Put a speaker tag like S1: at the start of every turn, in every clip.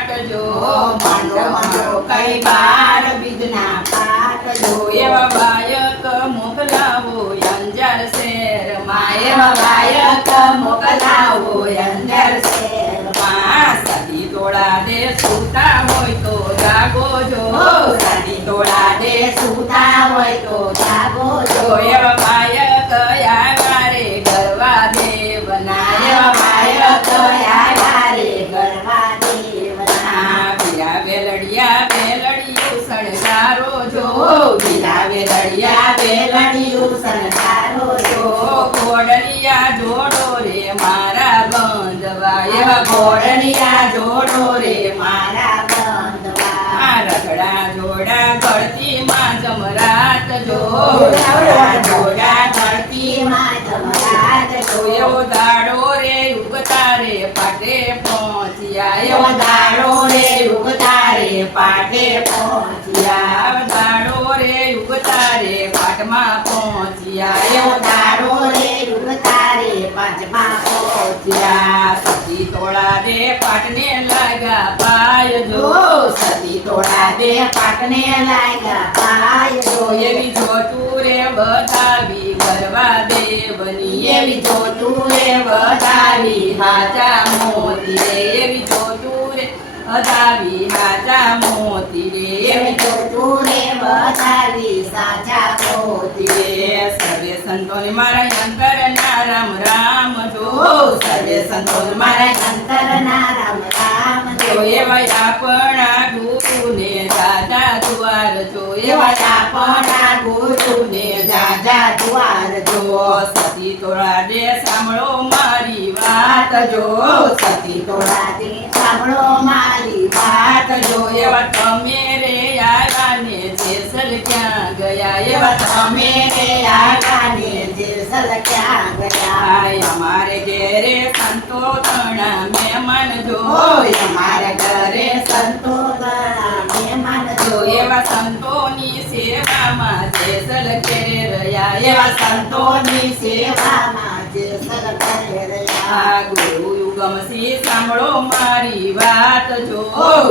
S1: પાટ જો
S2: માંડો માંડો કઈ બાર બીજના પાટ
S1: એવા બાયક મોકલાવો અંજાર
S2: એવા મોકલાવો અંદર શહેરમાં
S1: સતી તોડા દે સુતા હોય તો જાગો જો.
S2: સાડી ઘોડનિયા જોડો રે મારા બંધવા.
S1: આ રખડા જોડા ગળતીમાં જમરાત જો.
S2: જોડા જોડા ધરતીમાં જમરાજ
S1: જો
S2: જો.
S1: એવો દાડો રે ઉગતા રે પાટે પહોંચ્યા.
S2: એવો દાડો રે ઉગતા રે પાટે પહોંચ્યા.
S1: દાડો રે ઉગતા રે પાટમાં પહોંચ્યા.
S2: એવો દાડો રે ઉગતા રે પાંચમાં પહોંચ્યા.
S1: સતી દે પાટને લાગા પાય જો.
S2: જો સતી તોડા દે પાટને લાગા પાય
S1: જો.
S2: જો
S1: એવી જોતું રે બતાવી ગરવા દેવની.
S2: એવી જોતું રે વધાવી
S1: હાજા મોતી એવી રે બતાવી સાચા મોતી રે.
S2: એવી જોતું સાચા મોતી
S1: રે. સર્વે સંતોને મારા અંતર ના રામ રામ જો.
S2: સર્વે સંતોને મારા અંતર ના રામ રામ
S1: જો. એવા આપણા ગુરુને સાચા દ્વાર જો.
S2: એવા આપણા ગુરુને જાજા દ્વાર જો.
S1: સતી તોળા દે સાંભળો મારી વાત જો.
S2: સતી તોડા દે સાંભળો મારી વાત
S1: જો. એવા તમે રે આવ્યા ને જેસલ ક્યાં ગયા? એવા
S2: તમે રે આગાને જેસલ ક્યાં ગયા?
S1: અમારે ઘેરે સંતો તણા મહેમાન જો.
S2: અમારે ઘરે સંતો ઘણા
S1: જો
S2: જો
S1: એવા સંતોની સેવામાં જેસલ ઘેરે રહ્યા
S2: એવા
S1: એવા
S2: સંતોની સેવામાં જેસલ કરે રહ્યા
S1: ગુરુ યુગમસી સાંભળો મારી વાત જો.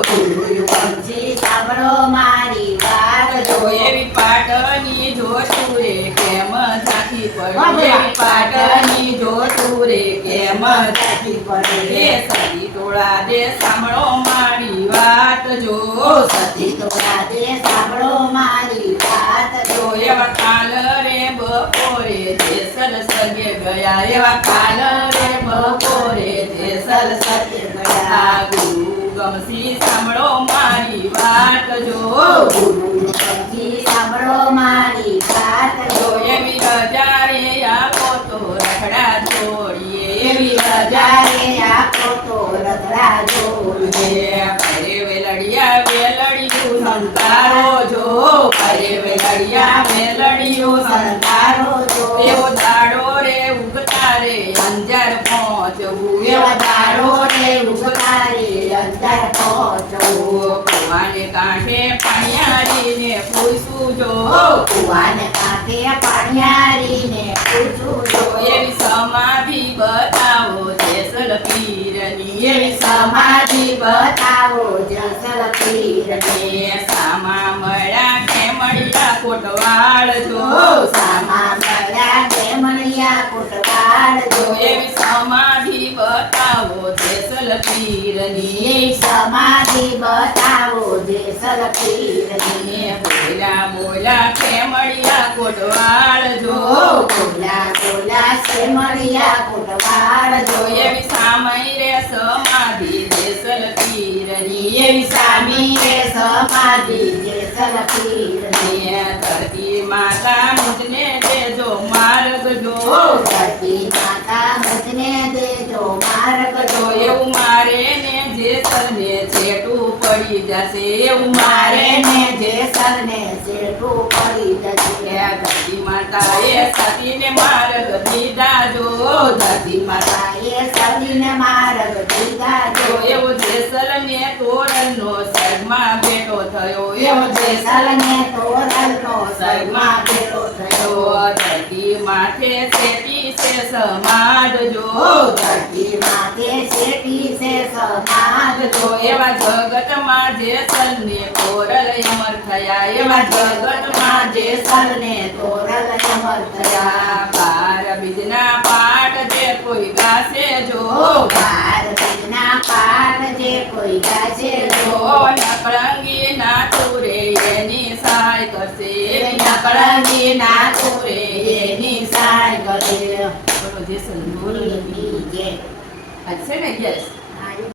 S2: ગુરુ યુગમજી સાંભળો મારી વાત
S1: જો.
S2: જો
S1: એવી પાટની જો તુરે કેમ
S2: સાથી
S1: પડે? પાટની જોતું રે કેમ
S2: સાથી પડે?
S1: દે સાંભળો મારી વાત જો
S2: સતી. તોડા દે સાંભળો મારી વાત
S1: જો.
S2: જો
S1: એવા કાલ રે બપોરે જેસલ સગે ગયા એવા કાલ રે બપોરે જેસલ સગે ગયા. ગુરુ ગમસી સાંભળો મારી વાત જો.
S2: ગુરુ યુગમજી સાંભળો મારી વાત
S1: જો
S2: જો
S1: એવી રજા રે આપો તો રખડા જોડીએ
S2: એવી રજાએ આપો તો રગડા જોડે
S1: અરે વેલડિયા વેલડિયું જો કુવાને કાંઠે પાણિયારીને પૂછું જો જો એવી સમાધિ બતાવો જેસલ પીરની
S2: એવી સમાધિ બતાવો જસલ પીરને
S1: સામા મળ્યા કે મળ્યા કોટવાળ જો
S2: સામા મળ્યા કે મળ્યા કોટવાળ
S1: જો એવી સમાધિ બતાવો જેસલ પીરની
S2: સમાધિ બતાવો જસલ પીરને
S1: એ બોલ્યા બોલ્યા કે મળ્યા કોટવાળ જો
S2: બોલા બોલા સે મળ્યા કોટવાળ
S1: જો એવી સામઈ રે સમાધિ જેસલ
S2: એવી સામી રે સમાધિ જસલ પીરને
S1: એ ધરતી માતા મુજને દેજો માર્ગ જો
S2: માર્ગ
S1: જો
S2: જો
S1: એવું મારે ને જેસલને છેટું પડી જશે એવું
S2: મારે ને જશે
S1: એ ધરતી માતાએ સતીને માર્ગ દીધા થયો,
S2: એવો તોરલનો સગમાં ભેટો થયો.
S1: છે એવા જગતમાં જે ને અમર થયા એવા જગતમાં જે
S2: સરને તોરલ અમર થયા.
S1: બાર બીજના પાઠ જે કોઈ ગાશે જો.
S2: બાર બીજના પાઠ જે કોઈ ગાશે
S1: જો. નકળંગી ના તુરે એની સહાય કરશે.
S2: નકળંગી ના તુરે એની સહાય કરશે.
S1: બોલો જે
S2: સંભોલ
S1: આજ ને યસ